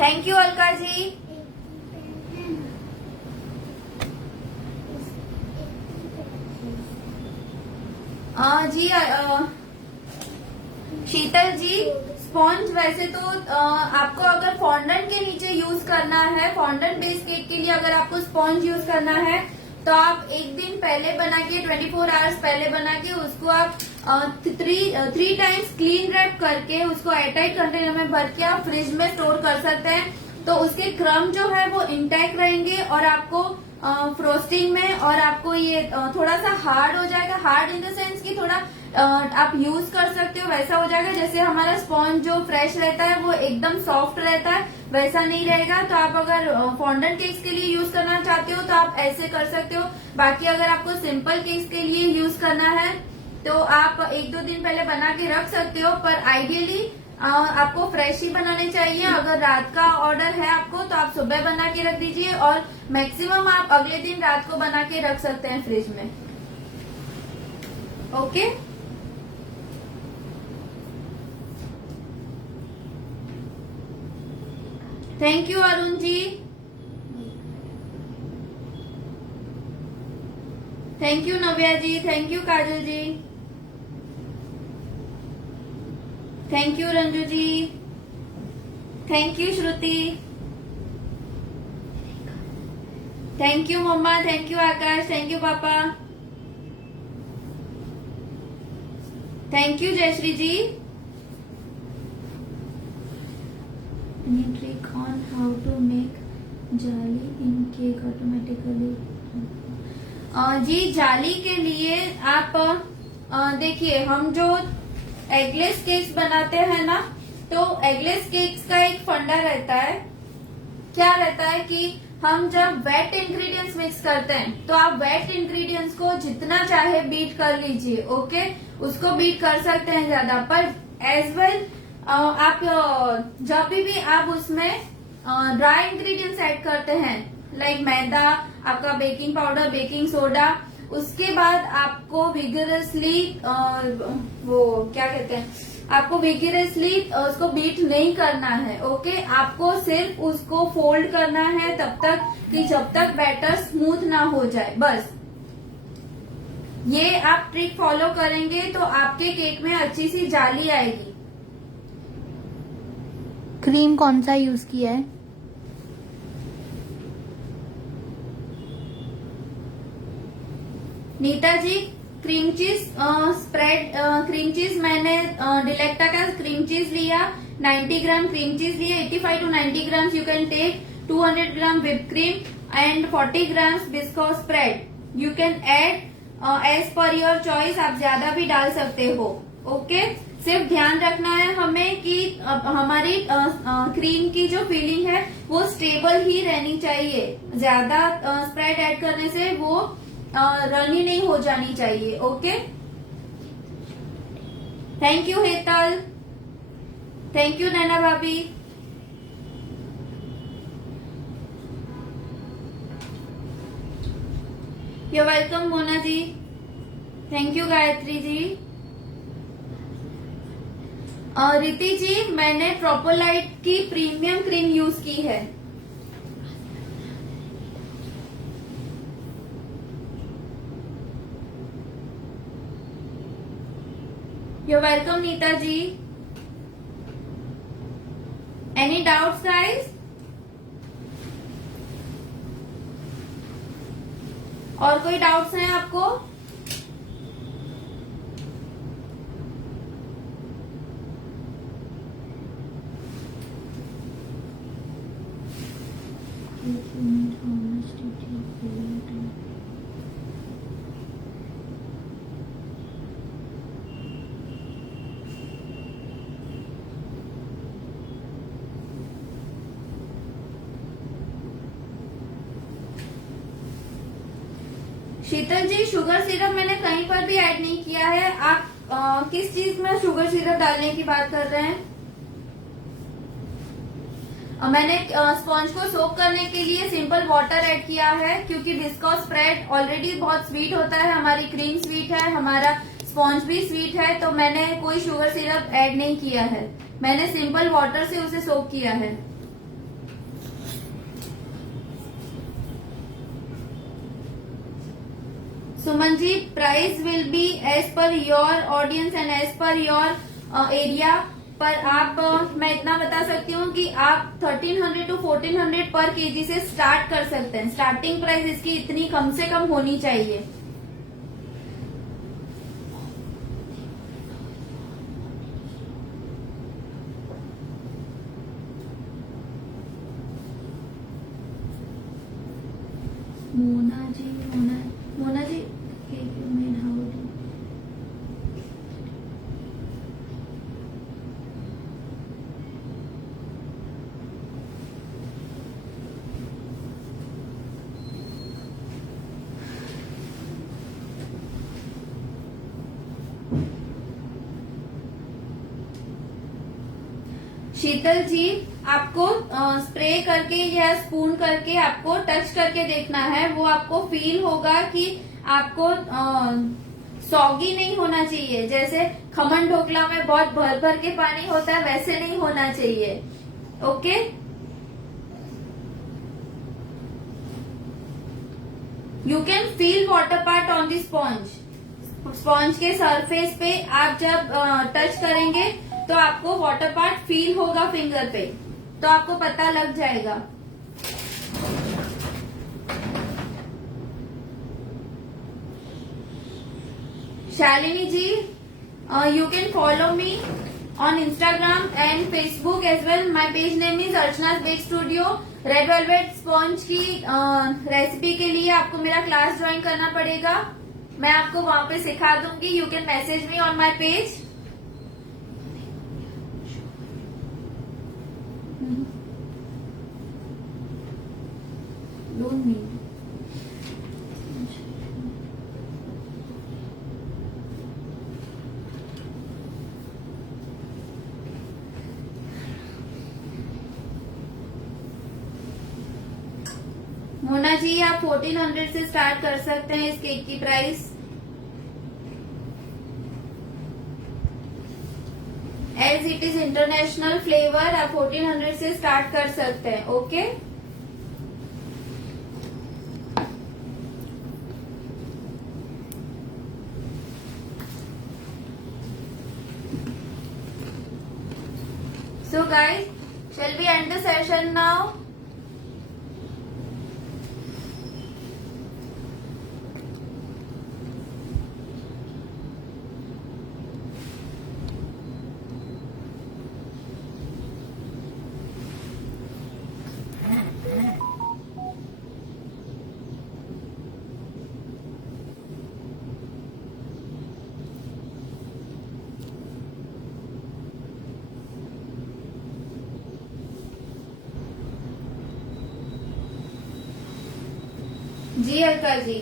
Thank you Alka ji. जी शीतल जी, स्पॉन्ज वैसे तो आपको अगर फॉन्डेंट के नीचे यूज करना है, फॉन्डेंट बेस केक के लिए अगर आपको स्पॉन्ज यूज करना है तो आप एक दिन पहले बना के 24 आवर्स पहले बना के उसको आप 3 टाइम्स क्लीन रैप करके उसको एयरटाइट कंटेनर में भर के आप फ्रिज में स्टोर कर सकते हैं। तो उसके क्रम जो है वो इंटैक्ट रहेंगे और आपको फ्रोस्टिंग में और आपको ये थोड़ा सा हार्ड हो जाएगा। हार्ड इन द सेंस कि थोड़ा आप यूज कर सकते हो वैसा हो जाएगा। जैसे हमारा स्पॉन्ज जो फ्रेश रहता है वो एकदम सॉफ्ट रहता है, वैसा नहीं रहेगा। तो आप अगर फॉन्डेंट केक्स के लिए यूज करना चाहते हो तो आप ऐसे कर सकते हो। बाकी अगर आपको सिंपल केक्स के लिए यूज करना है तो आप 1-2 दिन पहले बना के रख सकते हो, पर आइडियली आपको फ्रेश ही बनाने चाहिए। अगर रात का ऑर्डर है आपको तो आप सुबह बना के रख दीजिए, और मैक्सिमम आप अगले दिन रात को बना के रख सकते हैं फ्रिज में। Okay, thank you Arun ji, thank you Navya ji, thank you Kajal ji, thank you Ranju ji, thank you Shruti, thank you mamma, thank you Akash, thank you papa, thank you Jayshree ji. Any trick on how to make jali in cake automatically? जी जाली के लिए आप देखिए, हम जो eggless cakes बनाते हैं ना, तो एगलेस केक्स का एक फंडा रहता है। क्या रहता है कि हम जब वेट इंग्रेडिएंट्स मिक्स करते हैं तो आप वेट इंग्रेडिएंट्स को जितना चाहे बीट कर लीजिए। ओके, उसको बीट कर सकते हैं ज्यादा, पर एज वेल आप जब भी आप उसमें ड्राई इंग्रेडिएंट्स ऐड करते हैं, लाइक मैदा, आपका बेकिंग पाउडर, बेकिंग सोडा, उसके बाद आपको विगरसली वो क्या कहते हैं, आपको विगरसली उसको बीट नहीं करना है। ओके, आपको सिर्फ उसको फोल्ड करना है तब तक कि जब तक बैटर स्मूथ ना हो जाए, बस। ये आप ट्रिक फॉलो करेंगे तो आपके केक में अच्छी सी जाली आएगी। क्रीम कौन सा यूज किया है? Neeta ji, cream cheese spread, cream cheese मैंने डिलेक्टा का क्रीम चीज लिया, 90 ग्राम क्रीम चीज लिया, 85 to 90 grams you can take, 200 gram whipped cream and 40 grams Biscoff spread. You can add as per your choice, आप ज्यादा भी डाल सकते हो। ओके, सिर्फ ध्यान रखना है हमें कि हमारी क्रीम की जो फीलिंग है वो स्टेबल ही रहनी चाहिए। ज्यादा स्प्रेड ऐड करने से वो रनी नहीं हो जानी चाहिए। Okay, thank you Hetal, thank you Naina bhabhi. You welcome Mona ji, thank you Gayatri ji. Riti ji, मैंने ट्रोपोलाइट की प्रीमियम क्रीम यूज की है। You're welcome, Nita ji. Any doubts, guys? और कोई डाउट्स हैं आपको? How much did you pay? Sheetal ji, sugar syrup मैंने कहीं पर भी ऐड नहीं किया है। आप किस चीज में शुगर सिरप डालने की बात कर रहे हैं? मैंने स्पॉन्ज को सोक करने के लिए सिंपल वाटर ऐड किया है, क्योंकि विस्कोस स्प्रेड ऑलरेडी बहुत स्वीट होता है, हमारी क्रीम स्वीट है, हमारा स्पॉन्ज भी स्वीट है, तो मैंने कोई शुगर सिरप ऐड नहीं किया है। मैंने सिंपल वाटर से उसे सोक किया है। Suman ji, price will be as per your audience and as per your area, पर आप मैं इतना बता सकती हूँ कि आप 1300 to 1400 पर केजी से स्टार्ट कर सकते हैं। स्टार्टिंग प्राइस इसकी इतनी कम से कम होनी चाहिए। Mona ji, cake you made, how do शीतल जी, आपको स्प्रे करके या स्पून करके आपको टच करके देखना है, वो आपको फील होगा कि आपको सॉगी नहीं होना चाहिए। जैसे खमन ढोकला में बहुत भर भर के पानी होता है, वैसे नहीं होना चाहिए। Okay, you can feel water part on the sponge. Sponge के सरफेस पे आप जब टच करेंगे तो आपको वाटर पार्ट फील होगा फिंगर पे, तो आपको पता लग जाएगा। शालिनी जी, you can follow me on Instagram and Facebook as well. My page name is Archana's Bake Studio. Red velvet sponge की रेसिपी के लिए आपको मेरा क्लास ज्वाइन करना पड़ेगा, मैं आपको वहां पे सिखा दूंगी। You can message me on my page. Don't need. Mona ji, आप 1400 से स्टार्ट कर सकते हैं इस केक की price. As it is international flavour, आप 1400 से स्टार्ट कर सकते हैं। Okay, so guys, shall we end the session now? जी Alka ji,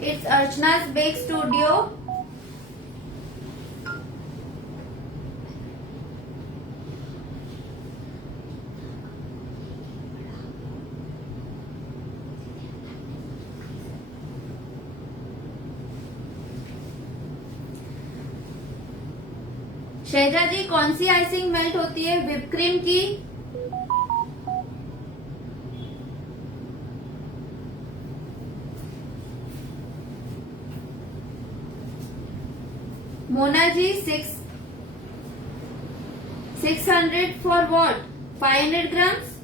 it's Archana's bake studio. Shaija ji, कौन सी आइसिंग मेल्ट होती है, व्हिप क्रीम की? Mona ji, 600 for what? 500 grams?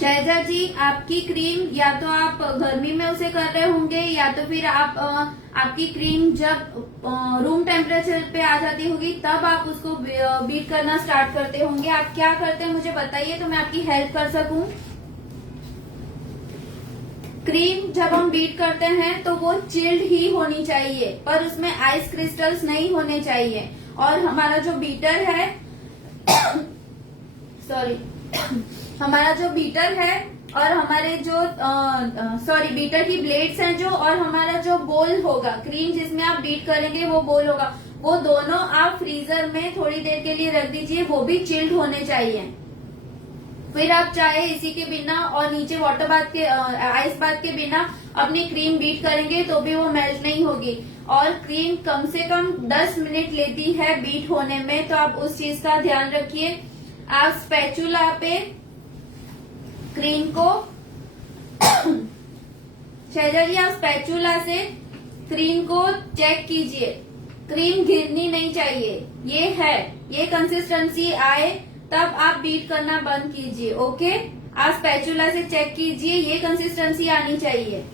Shaija ji, आपकी क्रीम या तो आप गर्मी में उसे कर रहे होंगे या तो फिर आप आपकी क्रीम जब रूम टेम्परेचर पे आ जाती होगी तब आप उसको बीट करना स्टार्ट करते होंगे। आप क्या करते हैं मुझे बताइए तो मैं आपकी हेल्प कर सकूं। क्रीम जब हम बीट करते हैं तो वो चिल्ड ही होनी चाहिए, पर उसमें आइस क्रिस्टल्स नहीं होने चाहिए। और हमारा जो बीटर है सॉरी हमारा जो बीटर है और हमारे जो बीटर की ब्लेड्स हैं जो, और हमारा जो बोल होगा क्रीम जिसमें आप बीट करेंगे वो बोल होगा, वो दोनों आप फ्रीजर में थोड़ी देर के लिए रख दीजिए, वो भी चिल्ड होने चाहिए। फिर आप चाहे इसी के बिना और नीचे वाटर बाथ के आइस बाथ के बिना अपनी क्रीम बीट करेंगे तो भी वो मेल्ट नहीं होगी। और क्रीम कम से कम 10 मिनट लेती है बीट होने में, तो आप उस चीज का ध्यान रखिए। आप स्पैचुला पे क्रीम को शैजा जी, आप स्पैचुला से क्रीम को चेक कीजिए, क्रीम गिरनी नहीं चाहिए। ये है, ये कंसिस्टेंसी आए तब आप बीट करना बंद कीजिए। ओके, आप स्पैचुला से चेक कीजिए, ये कंसिस्टेंसी आनी चाहिए।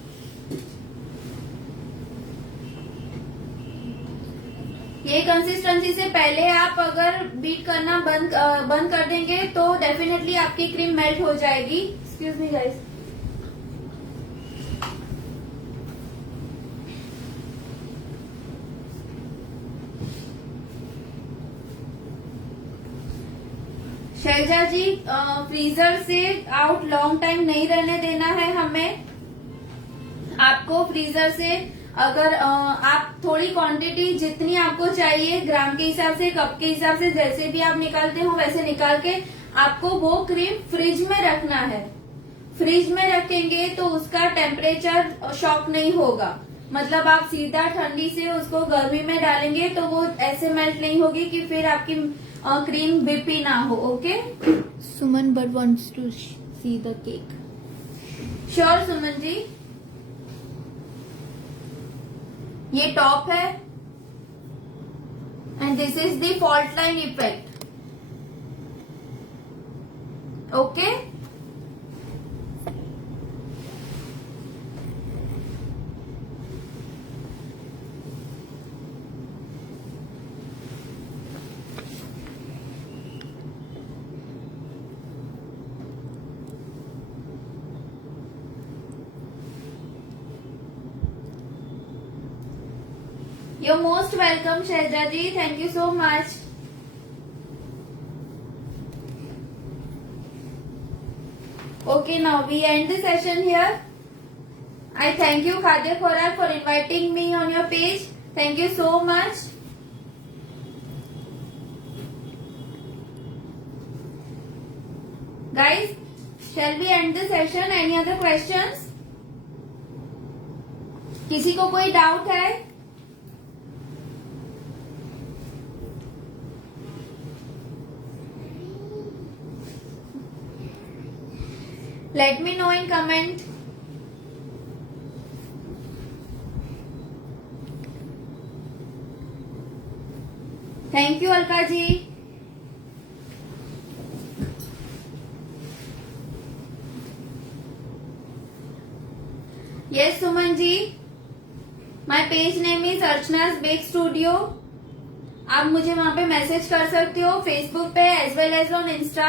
ये कंसिस्टेंसी से पहले आप अगर बीट करना बंद कर देंगे तो डेफिनेटली आपकी क्रीम मेल्ट हो जाएगी। Excuse me guys. Shailja ji, freezer से आउट लॉन्ग टाइम नहीं रहने देना है हमें। आपको फ्रीजर से अगर आप थोड़ी क्वांटिटी जितनी आपको चाहिए, ग्राम के हिसाब से, कप के हिसाब से, जैसे भी आप निकालते हो वैसे निकाल के आपको वो क्रीम फ्रिज में रखना है। फ्रिज में रखेंगे तो उसका टेम्परेचर शॉक नहीं होगा। मतलब आप सीधा ठंडी से उसको गर्मी में डालेंगे तो वो ऐसे मेल्ट नहीं होगी कि फिर आपकी क्रीम विपी ना हो। Okay, Suman but wants to see the cake. Sure Suman ji. ये टॉप है and this is the fault line effect. Okay, you're most welcome Shahja ji, thank you so much. Okay, now we end the session here. I thank you Khadya Khorak for inviting me on your page. Thank you so much. Guys, shall we end the session? Any other questions? किसी को कोई doubt है? Let me know in comment. Thank you Alka ji. Yes Suman ji, my page name is Archana's Bake Studio. आप मुझे वहां पे message कर सकते हो फेसबुक पे as well as on Insta.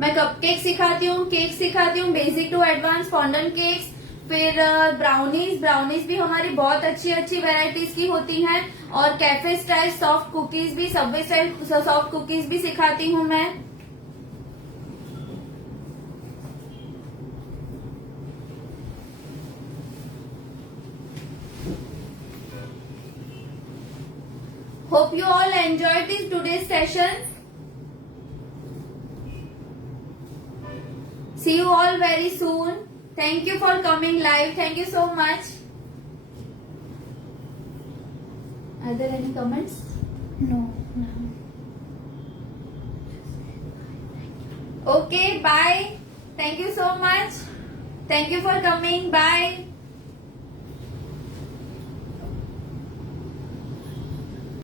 मैं कपकेक सिखाती हूँ, केक सिखाती हूँ, basic to advance fondant cakes, फिर ब्राउनीज भी हमारी बहुत अच्छी अच्छी वेराइटीज की होती हैं, और कैफे स्टाइल सॉफ्ट कुकीज भी, सबवे स्टाइल सॉफ्ट कुकीज भी सिखाती हूँ मैं। Hope you all enjoyed this today's session. See you all very soon. Thank you for coming live. Thank you so much. Are there any comments? No. Okay, bye. Thank you so much. Thank you for coming. Bye.